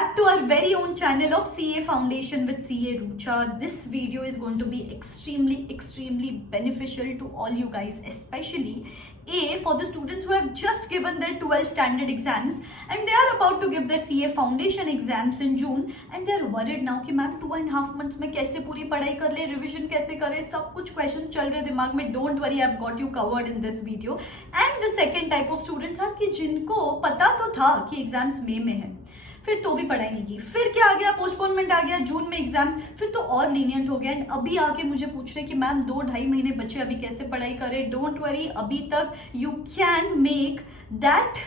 back to our very own channel of CA Foundation with CA Rucha. This video is going to be extremely beneficial to all you guys, especially for the students who have just given their 12th standard exams and they are about to give their CA Foundation exams in June and they are worried now कि ma'am 2.5 months में कैसे पूरी पढ़ाई कर ले, revision कैसे करें, सब कुछ क्वेश्चन चल रहे दिमाग में. Don't worry, I have got you covered in this video. And the second type of students are कि जिनको पता तो था कि एग्जाम्स मई में है, फिर तो भी पढ़ाई नहीं की, फिर क्या आ गया, पोस्टपोनमेंट आ गया, जून में एग्जाम्स, फिर तो और लीनियंट हो गया. एंड अभी आके मुझे पूछ रहे कि मैम 2-2.5 महीने बच्चे अभी कैसे पढ़ाई करें. डोंट वरी, अभी तक you can make that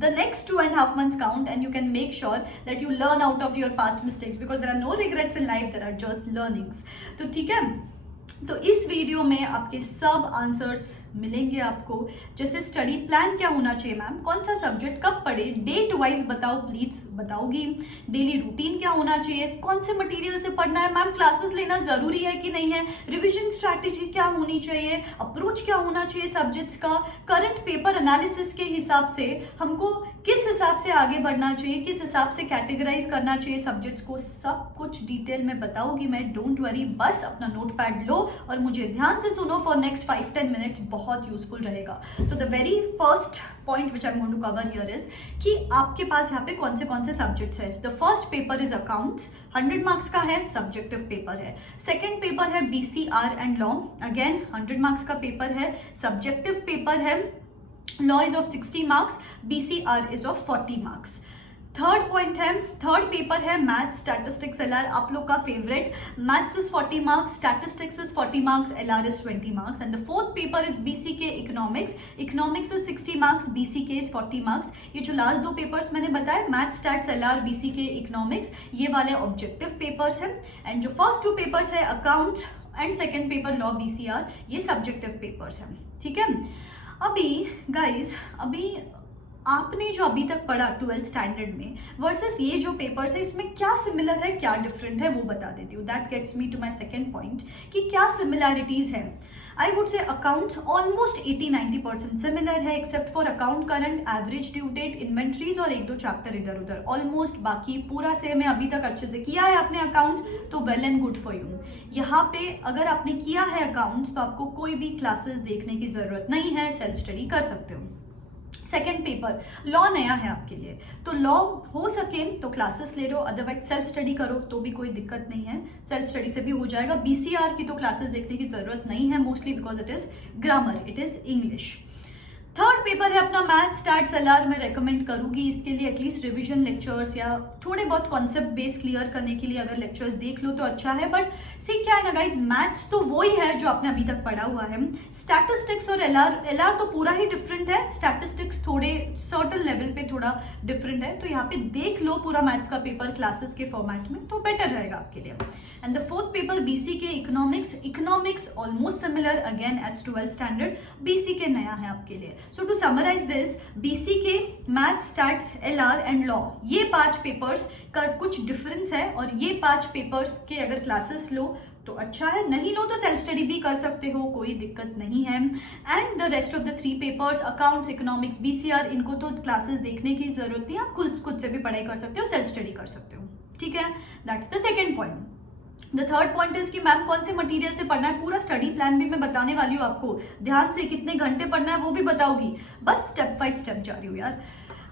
the next 2.5 months count and you can make sure that you learn out of your past mistakes because there are no regrets in life, there are just learnings. तो ठीक है, तो इस video में आपके सब answers मिलेंगे आपको. जैसे स्टडी प्लान क्या होना चाहिए मैम, कौन सा सब्जेक्ट कब पढ़े, डेट वाइज बताओ प्लीज, बताओगी. डेली रूटीन क्या होना चाहिए, कौन से मटेरियल से पढ़ना है मैम, क्लासेस लेना जरूरी है कि नहीं है, रिवीजन स्ट्रैटेजी क्या होनी चाहिए, अप्रोच क्या होना चाहिए सब्जेक्ट्स का, करंट पेपर एनालिसिस के हिसाब से हमको किस हिसाब से आगे बढ़ना चाहिए, किस हिसाब से कैटेगराइज करना चाहिए सब्जेक्ट्स को, सब कुछ डिटेल में बताऊंगी मैं. डोंट वरी, बस अपना नोटपैड लो और मुझे ध्यान से सुनो फॉर नेक्स्ट 5-10 मिनट्स, बहुत यूजफुल रहेगा. So the very first point which I am going to cover here is कि आपके पास यहाँ पे कौन से सब्जेक्ट्स है. The first paper is accounts, 100 marks का है, सब्जेक्टिव पेपर है. सेकेंड पेपर है BCR and law, again 100 marks का पेपर है, सब्जेक्टिव पेपर है. Law is of 60 marks, BCR is of 40 marks. Third point है, थर्ड पेपर है मैथ्स स्टैटिस्टिक्स LR, आप लोग का favourite. Maths is 40 marks, statistics is 40 marks, LR is 20 marks. And the fourth paper is BCK economics, economics is 60 marks, BCK is 40 marks. ये जो last दो papers मैंने बताए, maths stats LR, BCK economics, ये वाले ऑब्जेक्टिव पेपर्स हैं. And जो first two papers है account and second paper law BCR, ये सब्जेक्टिव पेपर्स हैं. ठीक है, अभी गाइज, अभी आपने जो अभी तक पढ़ा 12th स्टैंडर्ड में वर्सेस ये जो पेपर्स है, इसमें क्या सिमिलर है क्या डिफरेंट है वो बता देती हूँ. That gets me to my second point कि क्या सिमिलैरिटीज है. I would say accounts almost 80-90% similar है except for account current, average due date, inventories और 1-2 चैप्टर इधर उधर. ऑलमोस्ट बाकी पूरा सेम है. अभी तक अच्छे से किया है आपने अकाउंट्स तो well and good for you. यहाँ पे अगर आपने किया है अकाउंट्स तो आपको कोई भी क्लासेस देखने की जरूरत नहीं है, सेल्फ स्टडी कर सकते हो. सेकेंड पेपर लॉ नया है आपके लिए, तो लॉ हो सके तो क्लासेस ले लो, अदरवाइज सेल्फ स्टडी करो तो भी कोई दिक्कत नहीं है, सेल्फ स्टडी से भी हो जाएगा. BCR की तो क्लासेस देखने की जरूरत नहीं है mostly because it is grammar, it is English. Third paper है अपना मैथ स्टैट्स LR. मैं रेकमेंड करूंगी इसके लिए एटलीस्ट रिवीजन लेक्चर्स या थोड़े बहुत कॉन्सेप्ट बेस क्लियर करने के लिए अगर लेक्चर्स देख लो तो अच्छा है. बट सी क्या है ना गाइज, मैथ्स तो वही है जो आपने अभी तक पढ़ा हुआ है. स्टैटिस्टिक्स और LR तो पूरा ही डिफरेंट है. स्टैटिस्टिक्स थोड़े सर्टन लेवल पे थोड़ा डिफरेंट है, तो यहाँ पे देख लो पूरा मैथ्स का पेपर क्लासेस के फॉर्मेट में तो बेटर रहेगा आपके लिए. And the fourth paper BCK economics, economics almost similar again as 12th standard, BCK नया है आपके लिए. So to summarize this, BCK, Math, Stats, LR and Law, ये 5 पेपर्स का कुछ डिफरेंस है और ये 5 पेपर्स के अगर क्लासेस लो तो अच्छा है, नहीं लो तो सेल्फ स्टडी भी कर सकते हो, कोई दिक्कत नहीं है. And the rest of the 3 papers accounts, economics, BCR, इनको तो क्लासेस देखने की जरूरत नहीं, आप खुद से भी पढ़ाई कर सकते हो, सेल्फ स्टडी कर सकते हो. ठीक है, that's the second point. The third point is कि मैम कौन से मटेरियल से पढ़ना है, पूरा स्टडी प्लान भी मैं बताने वाली हूँ आपको, ध्यान से कितने घंटे पढ़ना है वो भी बताऊंगी, बस स्टेप बाय स्टेप जा रही हूँ यार.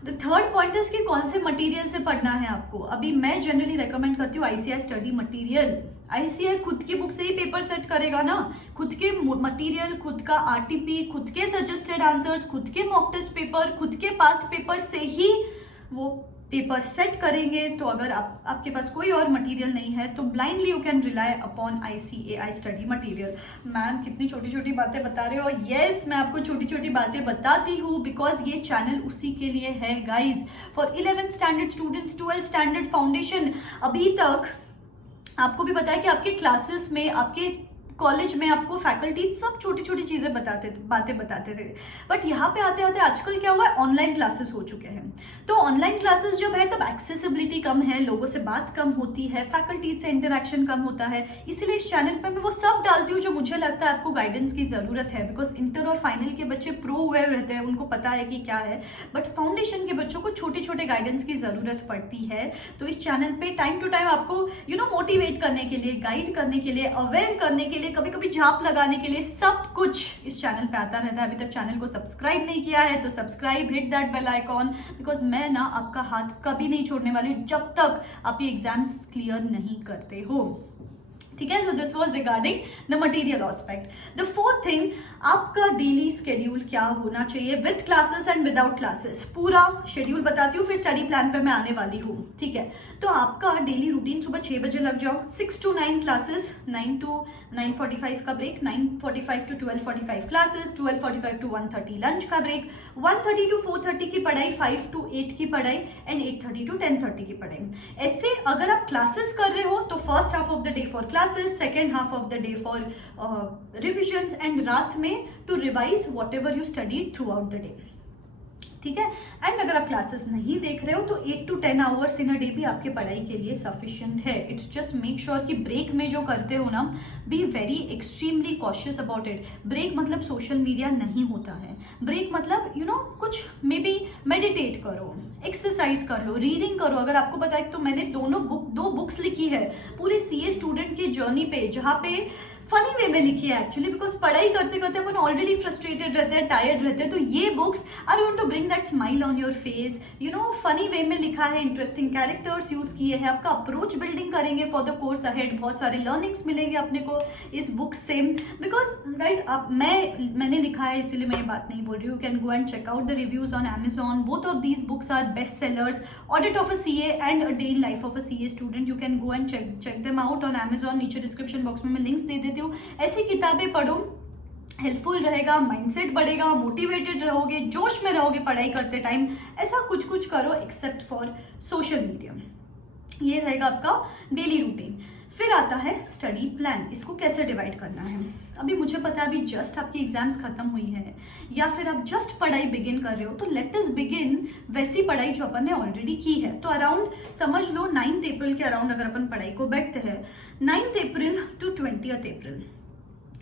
द थर्ड पॉइंट इज कि कौन से मटेरियल से पढ़ना है आपको. अभी मैं जनरली रेकमेंड करती हूँ ICI स्टडी मटेरियल. ICI खुद की बुक से ही पेपर सेट करेगा ना, खुद के मटेरियल, खुद का RTP, खुद के सजेस्टेड आंसर्स, खुद के मॉक टेस्ट पेपर, खुद के पास्ट पेपर से ही वो पेपर सेट करेंगे. तो अगर आपके पास कोई और मटेरियल नहीं है तो blindly you can rely upon ICAI study material. Ma'am कितनी छोटी छोटी बातें बता रहे हो. यस, मैं आपको छोटी छोटी बातें बताती हूँ बिकॉज ये चैनल उसी के लिए है guys, for 11th standard students, 12th standard foundation. अभी तक आपको भी पता है कि आपके क्लासेस में आपके कॉलेज में आपको फैकल्टी सब छोटी छोटी चीजें बातें बताते थे, बट यहाँ पे आते आते आजकल क्या हुआ है, ऑनलाइन क्लासेस हो चुके हैं। तो ऑनलाइन क्लासेस जब है तब एक्सेसिबिलिटी कम है, लोगों से बात कम होती है, फैकल्टी से इंटरेक्शन कम होता है। इसीलिए इस चैनल पे मैं वो सब डालती हूँ जो मुझे लगता है आपको गाइडेंस की जरूरत है, बिकॉज इंटर और फाइनल के बच्चे प्रो हुए रहते हैं, उनको पता है कि क्या है, बट फाउंडेशन के बच्चों को छोटे छोटे गाइडेंस की जरूरत पड़ती है। तो इस चैनल पे टाइम टू टाइम आपको मोटिवेट करने के लिए, गाइड करने के लिए, अवेयर करने के लिए, कभी कभी झाप लगाने के लिए, सब कुछ इस चैनल पे आता रहता है। अभी तक चैनल को सब्सक्राइब नहीं किया है तो subscribe, hit that bell icon, because मैं ना आपका हाथ कभी नहीं छोड़ने वाली हूँ जब तक आप ये एग्जाम्स क्लियर नहीं करते हो। ठीक है, so this was regarding the material aspect. The fourth thing, आपका डेली स्केड्यूल क्या होना चाहिए with classes and without classes, पूरा शेड्यूल बताती हूँ, फिर स्टडी प्लान पे मैं आने वाली हूँ। ठीक है, तो आपका डेली रूटीन, सुबह 6 बजे लग जाओ, 6 to 9 क्लासेस, 9 to 9:45 का break, 9:45 to 12:45 classes, 12:45 to 1:30 lunch का ब्रेक, 1:30 to 4:30 की पढ़ाई, 5 to 8 की पढ़ाई एंड 8:30 to 10:30 की पढ़ाई। ऐसे अगर आप क्लासेस कर रहे हो तो first half of the day for classes, second half of the day for revisions and रात में to revise whatever you studied throughout the day. ठीक है, एंड अगर आप क्लासेस नहीं देख रहे हो तो 8 to 10 hours in a day भी आपके पढ़ाई के लिए सफिशिएंट है। इट्स जस्ट मेक श्योर कि ब्रेक में जो करते हो ना, be very extremely cautious about it. Break मतलब सोशल मीडिया नहीं होता है, ब्रेक मतलब कुछ मे बी मेडिटेट करो, एक्सरसाइज कर लो, रीडिंग करो। अगर आपको पता है तो मैंने दो बुक्स लिखी है पूरे सीए स्टूडेंट के जर्नी पे, जहाँ पे फनी वे में लिखी है एक्चुअली, बिकॉज पढ़ाई करते करते अपन ऑलरेडी फ्रस्ट्रेटेड रहते हैं, टायर्ड रहते हैं, तो ये books are going to bring that smile on your face. Funny way में लिखा है, इंटरेस्टिंग कैरेक्टर्स यूज किए हैं, आपका अप्रोच बिल्डिंग करेंगे फॉर द कोर्स अहेड। बहुत सारे लर्निंग्स मिलेंगे अपने को इस बुक से, बिकॉज गाइज मैंने लिखा है इसीलिए मैं ये बात नहीं बोल रही हूँ। You can go and check out the reviews on Amazon. Both of these books are best sellers. Audit of a CA and A Day in Life of a CA Student. You can go and check them out on Amazon. नीचे description box में मैं links दे देती हूँ। ऐसी किताबें पढ़ो, helpful रहेगा, mindset बढ़ेगा, मोटिवेटेड रहोगे, जोश में रहोगे पढ़ाई करते टाइम। ऐसा कुछ करो एक्सेप्ट फॉर सोशल मीडिया। ये रहेगा आपका डेली रूटीन। फिर आता है स्टडी प्लान, इसको कैसे डिवाइड करना है। अभी मुझे पता है अभी जस्ट आपकी एग्जाम्स खत्म हुई है या फिर आप जस्ट पढ़ाई बिगिन कर रहे हो, तो लेट अस बिगिन वैसी पढ़ाई जो अपन ने ऑलरेडी की है। तो अराउंड समझ लो 9th अप्रैल के अराउंड अगर अपन पढ़ाई को बैठते हैं, 9th अप्रैल to 20th अप्रैल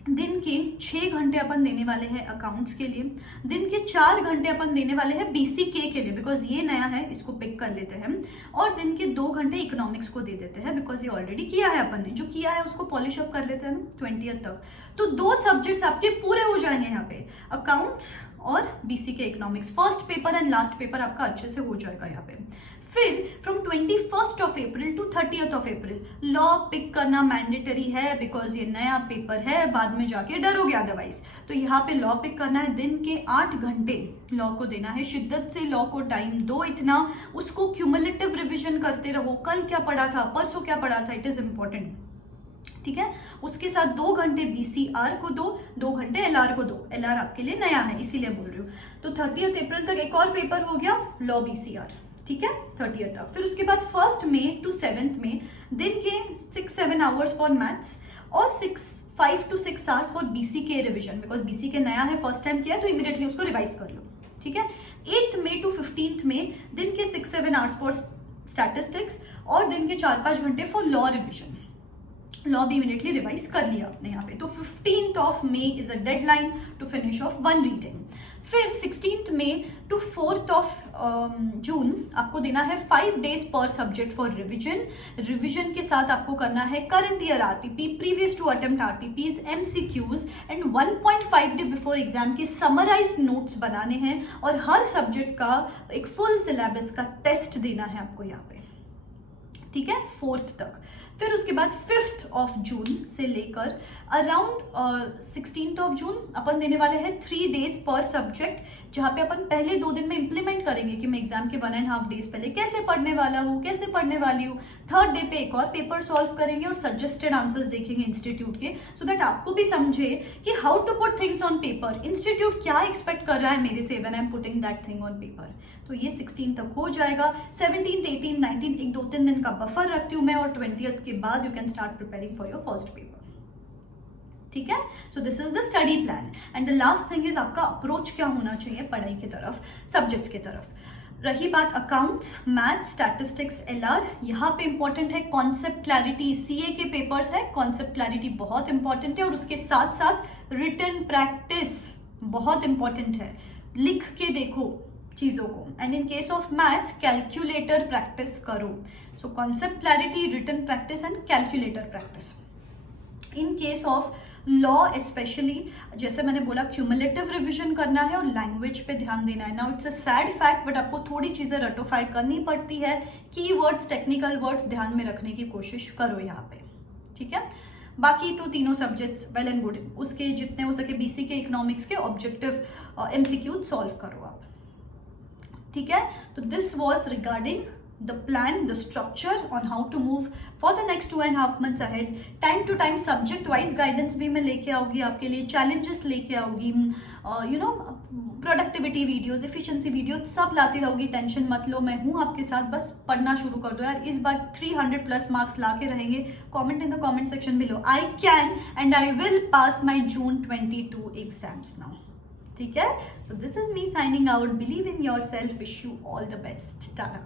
दिन के 6 घंटे अपन देने वाले हैं अकाउंट्स के लिए, दिन के 4 घंटे अपन देने वाले हैं BCK के लिए, बिकॉज ये नया है, इसको पिक कर लेते हैं, और दिन के 2 घंटे इकोनॉमिक्स को दे देते हैं, बिकॉज ये ऑलरेडी किया है अपन ने, जो किया है उसको पॉलिश अप कर लेते हैं ना 20th तक। तो 2 सब्जेक्ट्स आपके पूरे हो जाएंगे यहाँ पे, अकाउंट्स और BCK economics. First paper and last paper आपका अच्छे से हो जाएगा यहाँ पे। फिर from 21st of April to 30th of April law pick करना मैंडेटरी है, बिकॉज ये नया पेपर है, बाद में जाके डरोगे अदरवाइज। तो यहाँ पे लॉ पिक करना है, दिन के 8 घंटे लॉ को देना है, शिद्दत से लॉ को टाइम दो इतना, उसको क्यूमुलेटिव रिविजन करते रहो, कल क्या पढ़ा था, परसों क्या पढ़ा था, इट इज इंपॉर्टेंट। ठीक है, उसके साथ 2 घंटे BCR को दो, 2 घंटे LR को दो। LR आपके लिए नया है इसीलिए बोल रही हूँ। तो 30th अप्रैल तक एक और पेपर हो गया, लॉ BCR। ठीक है, 30th तक। फिर उसके बाद 1st May to 7th May दिन के 6-7 आवर्स फॉर मैथ्स और 5 to 6 hours for BCK revision, because BCK नया है, फर्स्ट टाइम किया तो इमीडिएटली उसको रिवाइज कर लो। ठीक है, 8th May to 15th May दिन के 6-7 आवर्स फॉर स्टैटिस्टिक्स और दिन के 4-5 घंटे फॉर लॉ रिविजन। लॉ भी इमीडिएटली रिवाइज कर लिया आपने यहाँ पे। तो 15th of May is a deadline to finish off 1 reading. फिर 16th May to 4th of June आपको देना है 5 days पर सब्जेक्ट फॉर रिविजन। रिविजन के साथ आपको करना है current year RTP, previous two attempt RTPs, MCQs and 1.5 day before exam के समराइज्ड नोट्स बनाने हैं, और हर सब्जेक्ट का एक फुल सिलेबस का टेस्ट देना है आपको यहाँ पे। ठीक है, 4th तक। फिर उसके बाद 5th of June से लेकर अराउंड 16th of June अपन देने वाले हैं 3 days पर सब्जेक्ट, जहाँ पे अपन पहले 2 दिन में इंप्लीमेंट करेंगे कि मैं एग्जाम के 1.5 days पहले कैसे पढ़ने वाला हूँ, कैसे पढ़ने वाली हूँ। 3rd डे पे एक और पेपर सॉल्व करेंगे और सजेस्टेड आंसर्स देखेंगे इंस्टीट्यूट के, सो दैट आपको भी समझे कि how to put things on paper, institute क्या एक्सपेक्ट कर रहा है मेरे से when I am putting that thing on paper. तो ये 16 तक हो जाएगा। 17th, 18th, 19th एक 2-3 दिन का बफर रखती हूँ मैं, और 20th के बाद you can start preparing for your first paper. ठीक है. So this is the study plan. And the last thing is आपका अप्रोच क्या होना चाहिए पढ़ाई की तरफ, सब्जेक्ट्स की तरफ. रही बात अकाउंट्स, मैथ, स्टैटिस्टिक्स, LR, यहाँ पे इंपॉर्टेंट है कॉन्सेप्ट क्लैरिटी. CA के पेपर्स है, कॉन्सेप्ट क्लैरिटी बहुत इंपॉर्टेंट है. और उसके साथ साथ रिटन प्रैक्टिस बहुत इंपॉर्टेंट है. लिख के देखो चीज़ों को. And in case of maths calculator practice करो. So concept clarity, written practice and calculator practice. In case of law specially, जैसे मैंने बोला, क्यूमुलेटिव रिविजन करना है और लैंग्वेज पे ध्यान देना है. Now it's a sad fact but आपको थोड़ी चीज़ें रटोफाई करनी पड़ती है. की वर्ड्स, टेक्निकल वर्ड्स ध्यान में रखने की कोशिश करो यहाँ पे. ठीक है. बाकी तो तीनों सब्जेक्ट्स वेल एंड गुड. उसके जितने हो सके BC के इकोनॉमिक्स के ऑब्जेक्टिव MCQ सॉल्व करो आप. ठीक है. तो this was regarding the plan, the structure on how to move for the next 2.5 months ahead. Time to time subject wise guidance भी मैं लेके आऊँगी आपके लिए, challenges लेके आऊँगी, productivity videos, efficiency videos सब लाती रहूँगी. टेंशन मत लो, मैं हूँ आपके साथ. बस पढ़ना शुरू कर दो यार. इस बार 300+ मार्क्स ला के रहेंगे. Comment in the comment section below. I can and I will pass my June 22 exams now. ठीक है. So this is me signing out. Believe in yourself. Wish you all the best. Tata.